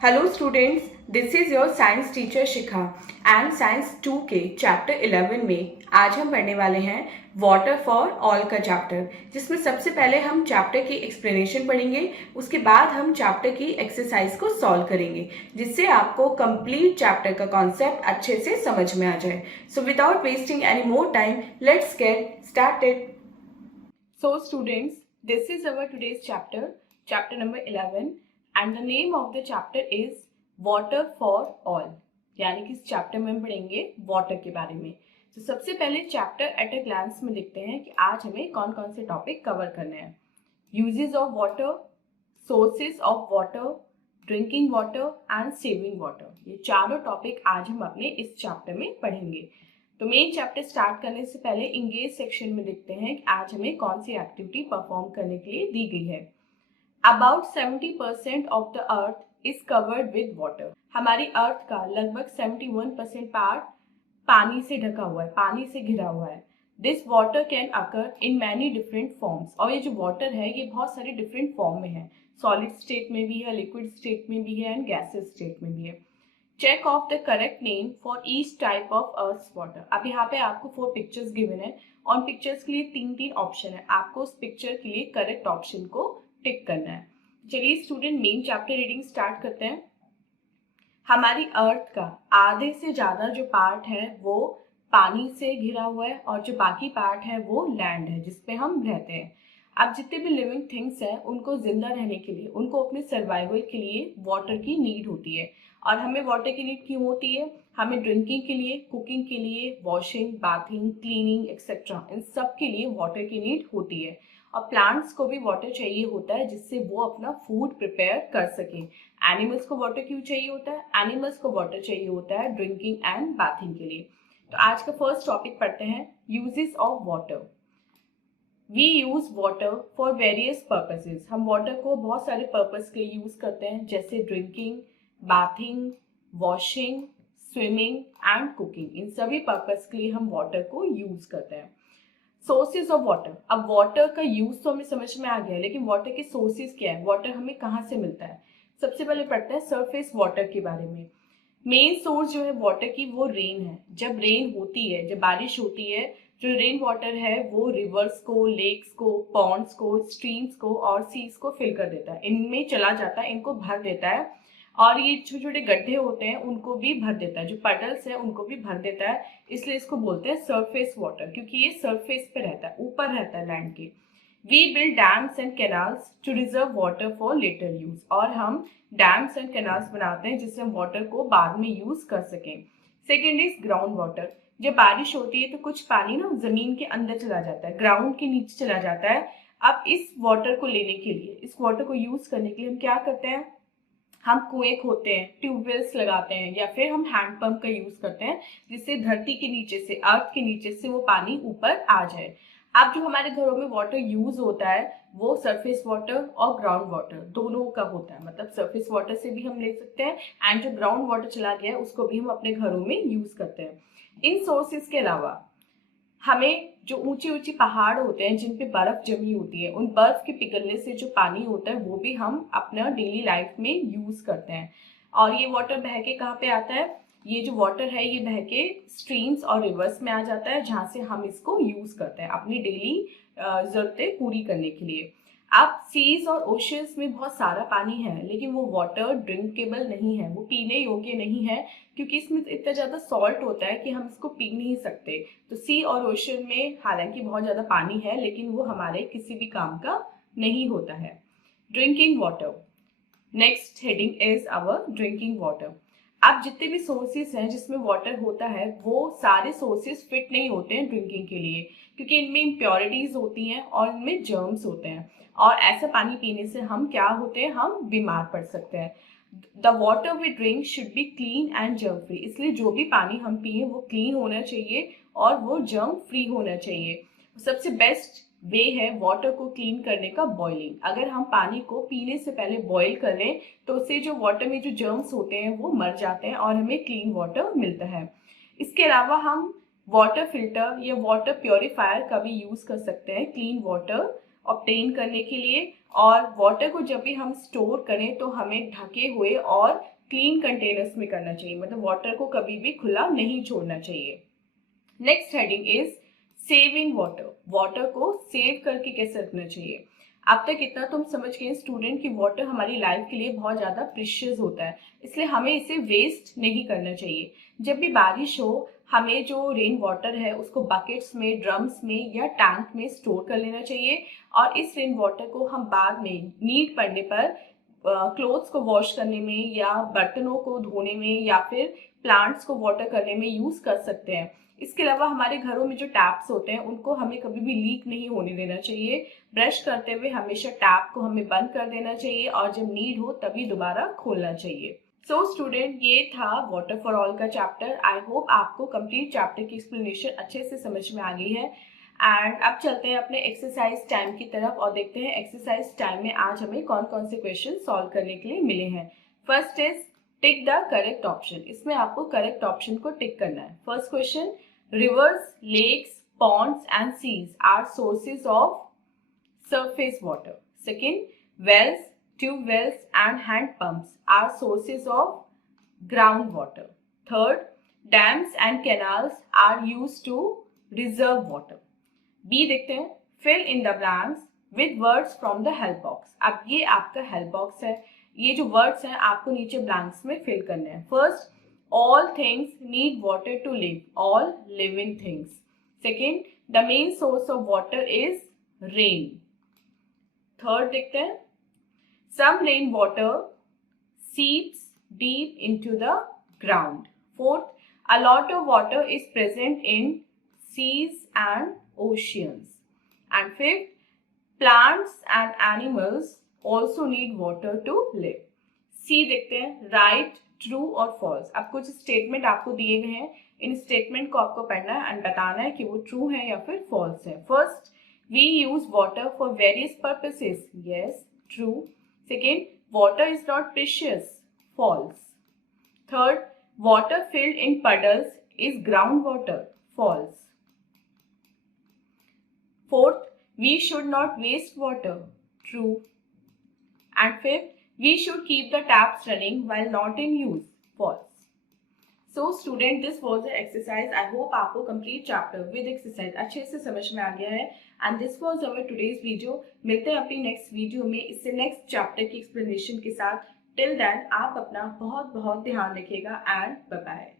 Hello students, this is your science teacher Shikha and science 2 के chapter 11 में आज हम पढ़ने वाले हैं वाटर फॉर ऑल का चैप्टर, जिसमें सबसे पहले हम चैप्टर की एक्सप्लेनेशन पढ़ेंगे। उसके बाद हम चैप्टर की एक्सरसाइज को सॉल्व करेंगे, जिससे आपको कंप्लीट चैप्टर का कॉन्सेप्ट अच्छे से समझ में आ जाए। So without wasting any more time, let's get started. So students, this is our today's chapter number 11, and the name of the chapter is water for all। यानी कि इस चैप्टर में हम पढ़ेंगे वाटर के बारे में। तो सबसे पहले चैप्टर एट अ ग्लांस में देखते हैं कि आज हमें कौन कौन से टॉपिक कवर करने हैं। Uses of water, sources of water, drinking water and saving water, ये चारों टॉपिक आज हम अपने इस चैप्टर में पढ़ेंगे। तो मेन चैप्टर स्टार्ट करने से पहले इंगेज सेक्शन में देखते हैं कि आज हमें कौन सी एक्टिविटी परफॉर्म करने के लिए दी गई है। About 70% of the earth is covered with water. हमारी अर्थ का लगभग 71% पार्ट पानी से ढका हुआ है, पानी से घिरा हुआ है। This water can occur in many different forms. और ये जो वाटर है ये बहुत सारे डिफरेंट फॉर्म में है, सॉलिड स्टेट में भी है, लिक्विड स्टेट में भी है एंड गैसेस स्टेट में भी है। Check of the correct name for each type of earth water. अब यहाँ पे आपको 4 पिक्चर्स गिवन है और पिक्चर्स के लिए 3 ऑप्शन है। आपको उस पिक्चर के लिए करेक्ट ऑप्शन को टिक करना है। चलिए student, main chapter reading start करते हैं। हमारी अर्थ का आधे से ज्यादा जो पार्ट है वो पानी से घिरा हुआ है और जो बाकी पार्ट है वो लैंड है जिसपे हम रहते हैं। अब जितने भी लिविंग थिंग्स हैं उनको जिंदा रहने के लिए, उनको अपने सर्वाइवल के लिए वाटर की नीड होती है। और हमें वाटर की नीड क्यों होती है? हमें ड्रिंकिंग के लिए, कुकिंग के लिए, वॉशिंग, बाथिंग, क्लीनिंग एक्सेट्रा, इन सब के लिए वाटर की नीड होती है। और प्लांट्स को भी वाटर चाहिए होता है जिससे वो अपना फूड प्रिपेयर कर सके। एनिमल्स को वाटर क्यों चाहिए होता है? एनिमल्स को वाटर चाहिए होता है ड्रिंकिंग एंड बाथिंग के लिए। तो आज का फर्स्ट टॉपिक पढ़ते हैं, uses of water. We use water for various purposes. हम वाटर को बहुत सारे पर्पस के यूज करते हैं, जैसे drinking, bathing, washing, swimming and cooking. इन सभी पर्पस के लिए हम वाटर को यूज करते हैं। Sources of water. अब वाटर का यूज तो हमें समझ में आ गया, लेकिन वाटर के सोर्सेज क्या है, वाटर हमें कहाँ से मिलता है। सबसे पहले पढ़ते हैं सरफेस वाटर के बारे में। मेन सोर्स जो है वाटर की वो रेन है। जब रेन होती है, जब बारिश होती है, जो रेन वाटर है वो रिवर्स को, लेक्स को, पॉन्ड्स को, स्ट्रीम्स को और सीज को फिल कर देता है, इनमें चला जाता है, इनको भर देता है। और ये छोटे छोटे गड्ढे होते हैं उनको भी भर देता है, जो पटल्स है उनको भी भर देता है। इसलिए इसको बोलते हैं सरफेस वाटर, क्योंकि ये सरफेस पे रहता है, ऊपर रहता है लैंड के। We build dams and canals to reserve water for later use. और हम डैम्स एंड कैनाल्स बनाते हैं जिससे हम वाटर को बाद में यूज कर सकें। Second is ground water. जब बारिश होती है तो कुछ पानी ना जमीन के अंदर चला जाता है, ग्राउंड के नीचे चला जाता है। अब इस वाटर को लेने के लिए, इस वाटर को यूज करने के लिए हम क्या करते हैं? हम कुएं खोदते हैं, ट्यूबवेल्स लगाते हैं, या फिर हम हैंड पंप का यूज करते हैं, जिससे धरती के नीचे से, अर्थ के नीचे से वो पानी ऊपर आ जाए। अब जो हमारे घरों में वाटर यूज होता है वो सरफेस वाटर और ग्राउंड वाटर दोनों का होता है। मतलब सरफेस वाटर से भी हम ले सकते हैं एंड जो ग्राउंड वाटर चला गया है उसको भी हम अपने घरों में यूज करते हैं। इन सोर्सेज के अलावा हमें जो ऊंचे ऊंचे पहाड़ होते हैं जिन पे बर्फ जमी होती है, उन बर्फ के पिघलने से जो पानी होता है वो भी हम अपना डेली लाइफ में यूज करते हैं। और ये वाटर बह के कहाँ पे आता है? ये जो वाटर है ये बह के स्ट्रीम्स और रिवर्स में आ जाता है, जहाँ से हम इसको यूज करते हैं अपनी डेली जरूरतें पूरी करने के लिए। अब सीज और ओशंस में बहुत सारा पानी है, लेकिन वो वाटर ड्रिंकेबल नहीं है, वो पीने योग्य नहीं है, क्योंकि इसमें इतना ज्यादा सॉल्ट होता है कि हम इसको पी नहीं सकते। तो सी और ओशन में हालांकि बहुत ज्यादा पानी है, लेकिन वो हमारे किसी भी काम का नहीं होता है। Drinking water, next heading is our drinking water. अब जितने भी सोर्सेस हैं जिसमें वाटर होता है वो सारे सोर्सेस फिट नहीं होते हैं ड्रिंकिंग के लिए, क्योंकि इनमें इम्प्योरिटीज होती हैं और इनमें जर्म्स होते हैं। और ऐसा पानी पीने से हम क्या होते हैं? हम बीमार पड़ सकते हैं। The water we drink should be clean and germ free. इसलिए जो भी पानी हम पिए वो क्लीन होना चाहिए और वो जर्म फ्री होना चाहिए। सबसे बेस्ट वे है वाटर को क्लीन करने का बॉइलिंग। अगर हम पानी को पीने से पहले बॉईल कर लें तो उससे जो वाटर में जो जर्म्स होते हैं वो मर जाते हैं और हमें क्लीन वाटर मिलता है। इसके अलावा हम वाटर फिल्टर या वाटर प्योरीफायर का भी यूज कर सकते हैं क्लीन वाटर ऑब्टेन करने के लिए, और वाटर को जब भी हम स्टोर करें तो हमें ढके हुए और क्लीन कंटेनर्स में करना चाहिए, मतलब वाटर को कभी भी खुला नहीं छोड़ना चाहिए। Next heading is saving water. Water को सेव करके कैसे रखना चाहिए। अब तक इतना तुम समझ गए स्टूडेंट कि वाटर हमारी लाइफ के लिए बहुत ज़्यादा प्रीशियस होता है, इसलिए हमें इसे वेस्ट नहीं करना चाहिए। जब भी बारिश हो हमें जो रेन वाटर है उसको बकेट्स में, ड्रम्स में या टैंक में स्टोर कर लेना चाहिए, और इस रेन वाटर को हम बाद में नीड पड़ने पर क्लोथ्स को वॉश करने में या बर्तनों को धोने में या फिर प्लांट्स को वाटर करने में यूज कर सकते हैं। इसके अलावा हमारे घरों में जो टैप्स होते हैं उनको हमें कभी भी लीक नहीं होने देना चाहिए। ब्रश करते हुए हमेशा टैप को हमें बंद कर देना चाहिए और जब नीड हो तभी दोबारा खोलना चाहिए। सो स्टूडेंट, ये था वाटर फॉर ऑल का चैप्टर। आई होप आपको कंप्लीट चैप्टर की एक्सप्लेनेशन अच्छे से समझ में आ गई है। एंड अब चलते हैं अपने एक्सरसाइज टाइम की तरफ और देखते हैं एक्सरसाइज टाइम में आज हमें कौन कौन से क्वेश्चन सॉल्व करने के लिए मिले हैं। First is tick the correct option. इसमें आपको करेक्ट ऑप्शन को टिक करना है। First question, rivers, lakes, ponds and seas are sources of surface water. Second, wells, tube wells and hand pumps are sources of groundwater. Third, dams and canals are used to reserve water. B देखते हैं, fill in the blanks with words from the help box. अब ये आपका help box है, ये जो words हैं आपको नीचे blanks में fill करने हैं। First, all things need water to live, all living things. Second, the main source of water is rain. Third देखते हैं, some rain water seeps deep into the ground. Fourth, a lot of water is present in seas and oceans. And fifth, plants and animals also need water to live. C देखते हैं, right, true और false. अब कुछ statement आपको दिए गए हैं, इन statement को आपको पढ़ना है एंड बताना है कि वो ट्रू है या फिर फॉल्स है। First, we use water for various purposes. Yes, true. Second, water is not precious. False. Third, water filled in puddles is ground water. False. Fourth, we should not waste water. True. And fifth, we should keep the taps running while not in use. False. So student, this was the exercise. I hope आपको complete chapter with exercise अच्छे से समझ में आ गया है। And this was our today's video. मिलते हैं अपनी next video में इससे next chapter की explanation के साथ। Till then आप अपना बहुत बहुत ध्यान रखिएगा and bye bye.